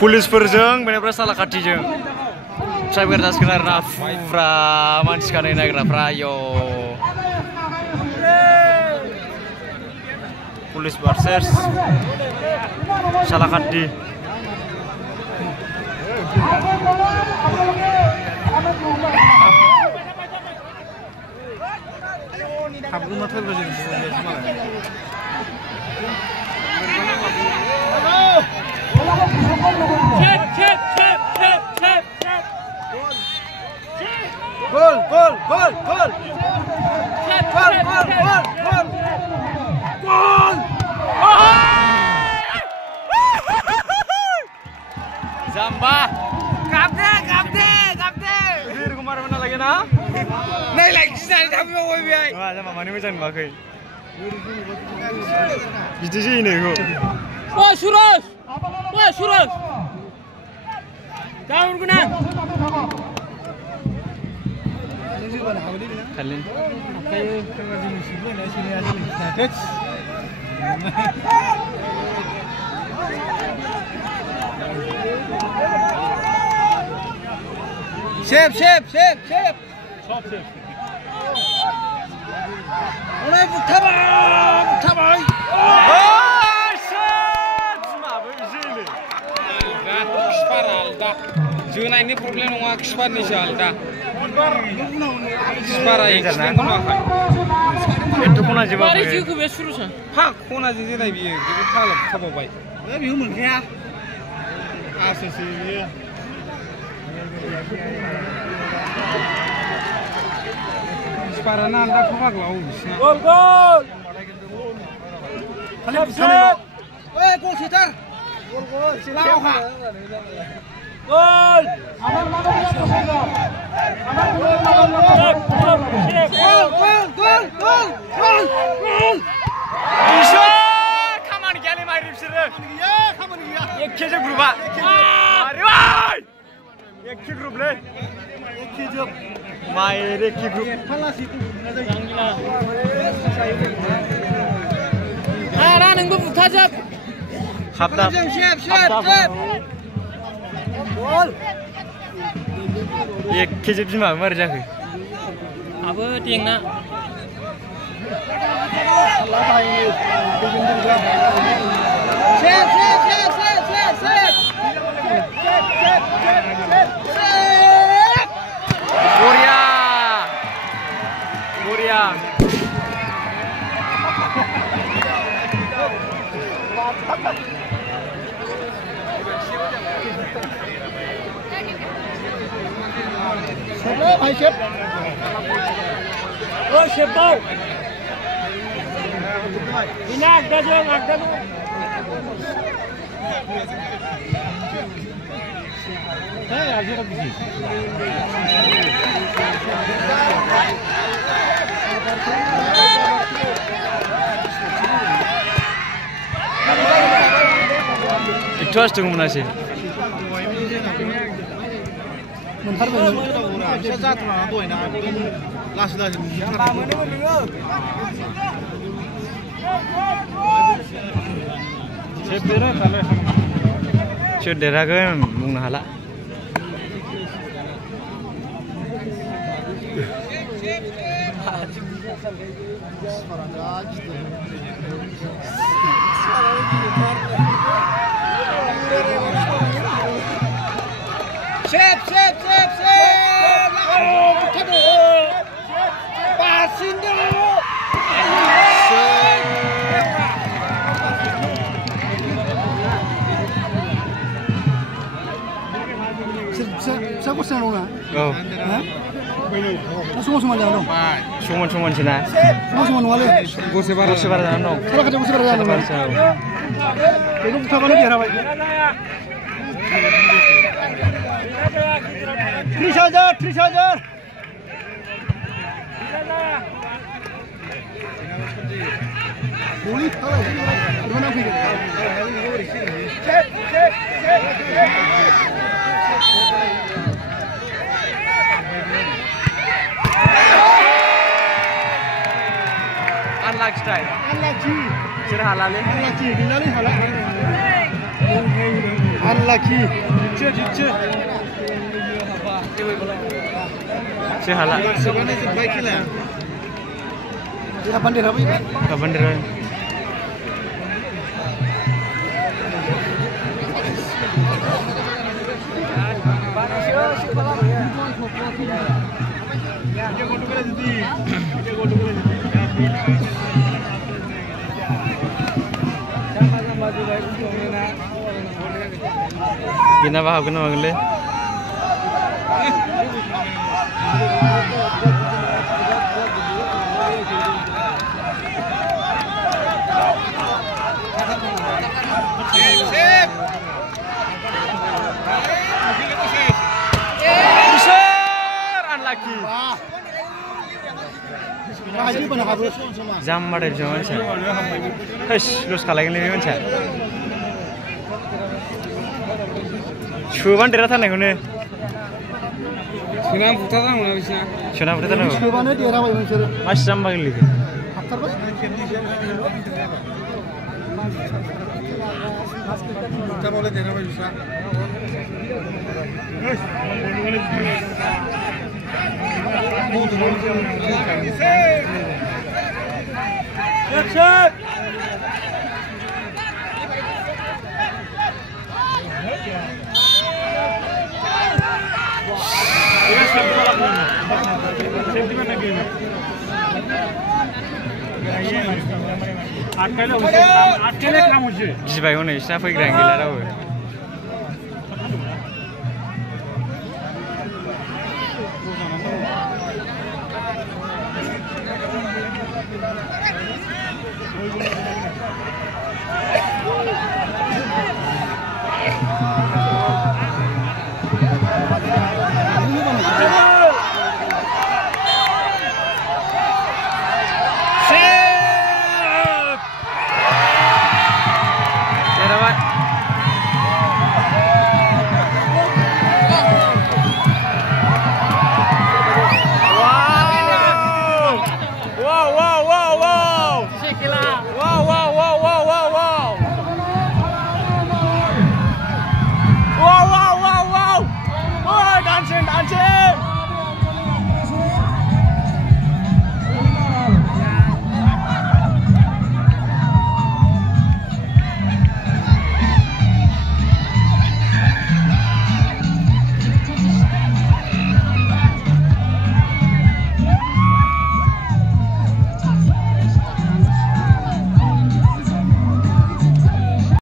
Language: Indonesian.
Pulisफोरजों बेनिफ्राय सालाकाथिजों ट्राइबेल जासिगोन आरोना फुरा मानसि खानो नागिरग्राफ्रा आयौ पुलिस भार्सेस सालाकाथि Gol. Zamba. Kapte. Ini kemana-mana lagi na? Naik lagi sana tapi mau biaya. Wah, sama mana macam bagai. Itu sih ini kok. Wah, Suraj. Kamu guna. Kalian. Siap. Oleh buta. Juna ini problem nggak ekspor nih soalnya. Ekspor ekspor nggak. Itu pun aja bagus. Mari juga besar sah. Hak pun aja jadi biar kita kalau coba baik. Tapi umur kaya. Asasi dia. Sekarang anda kebak lau. Gol. Kalian bisa. Gol setar. Gol. Silau ha. Gol. Gol. Bisa. Kaman gani mari bisire. Ek kece gruba. Mari vay. Ek ki grup le. Mayre ki grup. Ara nenggu butajab. Kapta. Siap. Gol. Ek kece bima mari jahe. Apa tiangna? Siap. Korea. Siap, hai siap. Oh, siap tau. Ini agda dong. Saya aja lagi sih. Itu harus tunggu nasi. Bisa jatuh lah tuh ini. Las. Cedera kan mung hala. Siap. Pasin dulu. Saya kok senang nggak? Oh. Semua jalan dong. Cuman cina. Semua wale. Kursi barat dong. Kalau kerja kursi barat dong. Itu kita mana biar apa? Trisajar. Boleh, kalau gimana sih? Cek. Unlock style. Unlock. Cerah halal ya. Unlock. Gila nih halal. Unlucky. Sehala. Sebenarnya sebaik gila. Kapan dia rapi? Kapan dia? Gina bah aku nama gile. Unlucky. Haji mana harus sama. Jam ada di zaman saya. Hush, lulus kalah ini zaman saya. Cuman dia rasa nih gune. Sunam putar tak mana bisa? Sunam putar nih. Coba nih dia rapi macam. Mas jam bagi lagi. After bas. Putar boleh dia rapi bisa. Action! Jibai hone isna faigra gila rawo. Save!